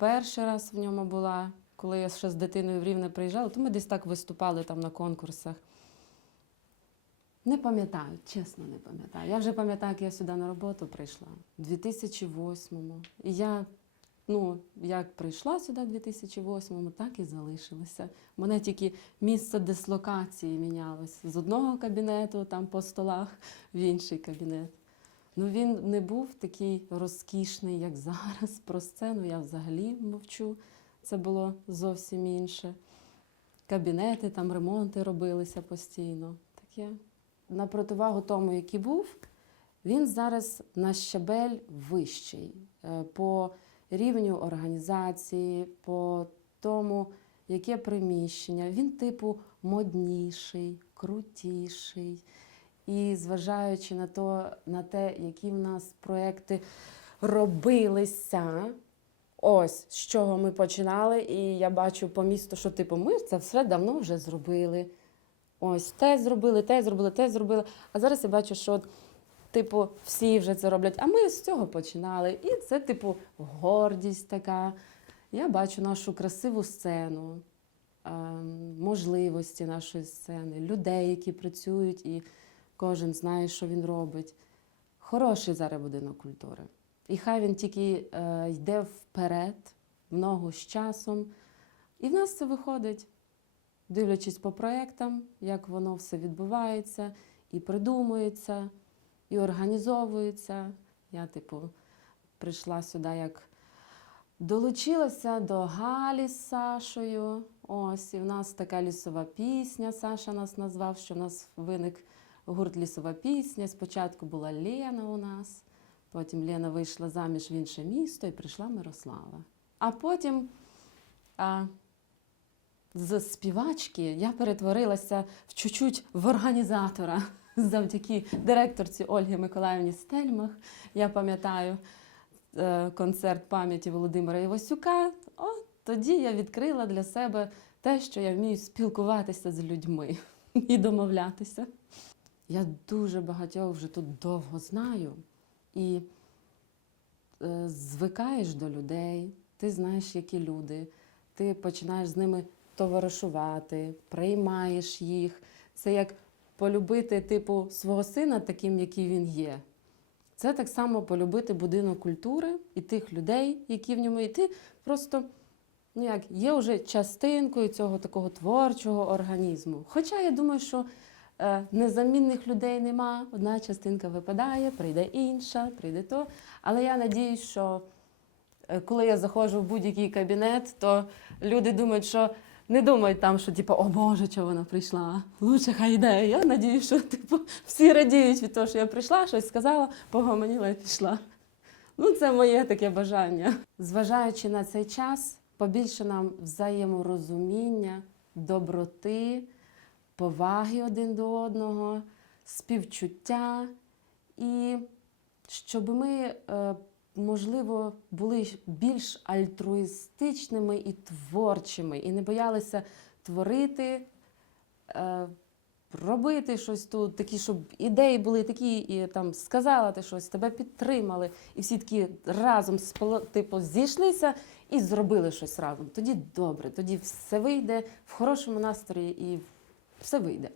перший раз в ньому була, коли я ще з дитиною в Рівне приїжджала, то ми десь так виступали там на конкурсах. Не пам'ятаю, чесно не пам'ятаю. Я вже пам'ятаю, як я сюди на роботу прийшла у 2008-му. І я, ну, як прийшла сюди в 2008-му, так і залишилася. У мене тільки місце дислокації мінялось з одного кабінету, там по столах, в інший кабінет. Ну, він не був такий розкішний, як зараз. Про сцену я взагалі мовчу. Це було зовсім інше. Кабінети, там ремонти робилися постійно. Таке. На противагу тому, який був, він зараз на щабель вищий Е, по рівню організації, по тому, яке приміщення. Він, типу, модніший, крутіший. І зважаючи на, то, на те, які в нас проекти робилися, ось з чого ми починали, і я бачу по місту, що типу, ми це все давно вже зробили. Ось те зробили, те зробили, те зробили. А зараз я бачу, що типу всі вже це роблять. А ми з цього починали. І це, типу, гордість така. Я бачу нашу красиву сцену, ем, можливості нашої сцени, людей, які працюють, і кожен знає, що він робить. Хороший зараз будинок культури. І хай він тільки е, йде вперед, в ногу з часом. І в нас це виходить, дивлячись по проєктам, як воно все відбувається, і придумується, і організовується. Я, типу, прийшла сюди як долучилася до Галі з Сашою. Ось, і в нас така лісова пісня. Саша нас назвав, що в нас виник гурт лісова пісня. Спочатку була Лена у нас, потім Лена вийшла заміж в інше місто і прийшла Мирослава. А потім а, з співачки я перетворилася в чуть-чуть в організатора завдяки директорці Ольги Миколаївні Стельмах. Я пам'ятаю е, концерт пам'яті Володимира Івасюка. О, тоді я відкрила для себе те, що я вмію спілкуватися з людьми і домовлятися. Я дуже багатьох вже тут довго знаю і е, звикаєш до людей, ти знаєш, які люди, ти починаєш з ними товаришувати, приймаєш їх. Це як полюбити типу свого сина таким, який він є. Це так само полюбити будинок культури і тих людей, які в ньому, і ти просто ну як, є вже частинкою цього такого творчого організму. Хоча я думаю, що незамінних людей нема, одна частинка випадає, прийде інша, прийде то. Але я надіюсь, що е, коли я заходжу в будь-який кабінет, то люди думають, що не думають там, що типу, о Боже, чого вона прийшла. Лучше хай йде. Я надію, що типу, всі радіють від того, що я прийшла, щось сказала, погомоніла і пішла. Ну, це моє таке бажання. Зважаючи на цей час, побільше нам взаєморозуміння, доброти, поваги один до одного, співчуття, і щоб ми, е, можливо, були більш альтруїстичними і творчими, і не боялися творити. е, Робити щось тут, такі, щоб ідеї були такі, і там сказала ти щось, тебе підтримали, і всі такі разом типу, зійшлися і зробили щось разом. Тоді добре, тоді все вийде в хорошому настрої і все вийде.